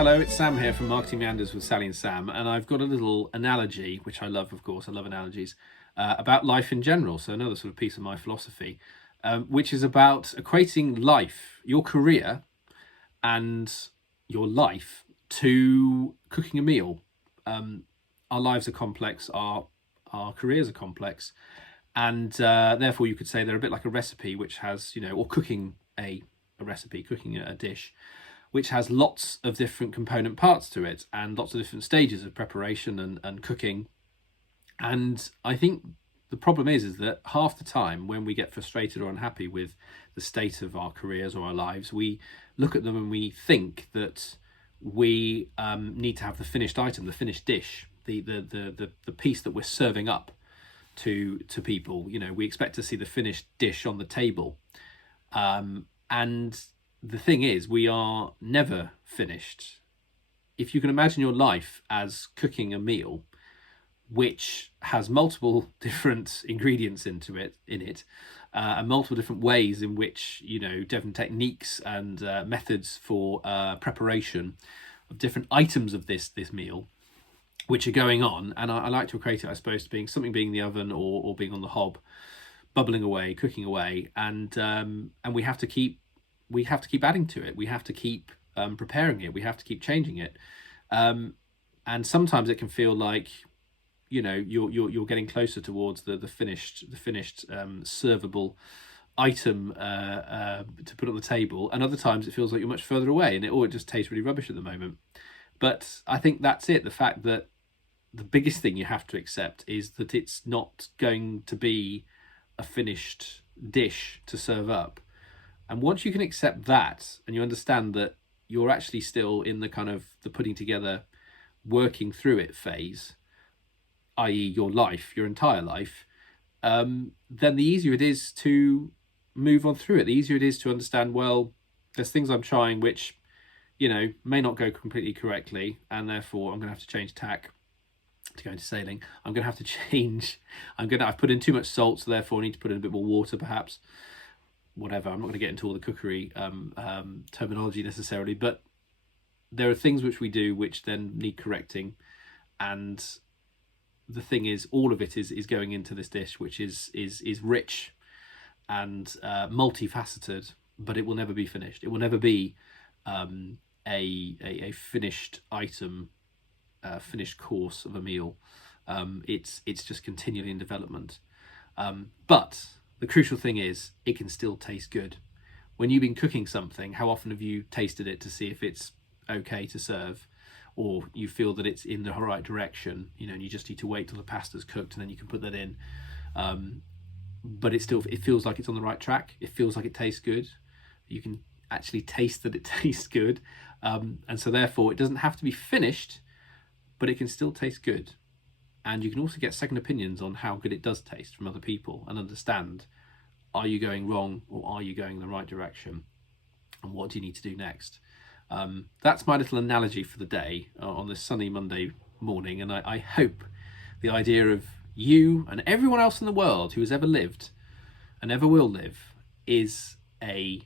Hello, it's Sam here from Marketing Meanders with Sally and Sam, and I've got a little analogy, which I love, of course, I love analogies, about life in general. So another sort of piece of my philosophy, which is about equating life, your career and your life to cooking a meal. Our lives are complex, our careers are complex, and therefore you could say they're a bit like a recipe which has, or cooking a recipe, cooking a dish, which has lots of different component parts to it and lots of different stages of preparation and cooking. And I think the problem is that half the time when we get frustrated or unhappy with the state of our careers or our lives, we look at them and we think that we need to have the finished item, the finished dish, the piece that we're serving up to people. We expect to see the finished dish on the table. And the thing is, we are never finished. If you can imagine your life as cooking a meal, which has multiple different ingredients in it, and multiple different ways in which, different techniques and methods for preparation of different items of this meal, which are going on. And I like to equate it, I suppose, to being something being in the oven or being on the hob, bubbling away, cooking away, and we have to keep adding to it. We have to keep preparing it. We have to keep changing it, and sometimes it can feel like you're getting closer towards the finished servable item to put on the table, and other times it feels like you're much further away, and it just tastes really rubbish at the moment. But I think that's it. The fact that the biggest thing you have to accept is that it's not going to be a finished dish to serve up. And once you can accept that, and you understand that you're actually still in the kind of the putting together, working through it phase, i.e. your life, your entire life, then the easier it is to move on through it. The easier it is to understand, well, there's things I'm trying which, may not go completely correctly, and therefore I'm going to have to change tack to go into sailing. I'm going to have to change. I've put in too much salt, so therefore I need to put in a bit more water, perhaps. Whatever, I'm not going to get into all the cookery terminology necessarily, but there are things which we do which then need correcting, and the thing is, all of it is going into this dish, which is rich and multifaceted, but it will never be finished. It will never be a finished item, finished course of a meal. It's just continually in development, but the crucial thing is, it can still taste good. When you've been cooking something, how often have you tasted it to see if it's okay to serve, or you feel that it's in the right direction, and you just need to wait till the pasta's cooked and then you can put that in. But it feels like it's on the right track. It feels like it tastes good. You can actually taste that it tastes good. And so therefore it doesn't have to be finished, but it can still taste good. And you can also get second opinions on how good it does taste from other people, and understand, are you going wrong or are you going in the right direction? And what do you need to do next? That's my little analogy for the day on this sunny Monday morning. And I hope the idea of you and everyone else in the world who has ever lived and ever will live is a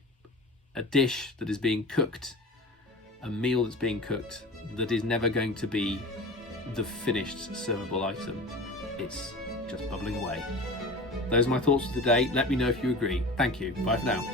dish that is being cooked, a meal that's being cooked, that is never going to be the finished servable item. It's just bubbling away. Those are my thoughts for today. Let me know if you agree. Thank you. Bye for now.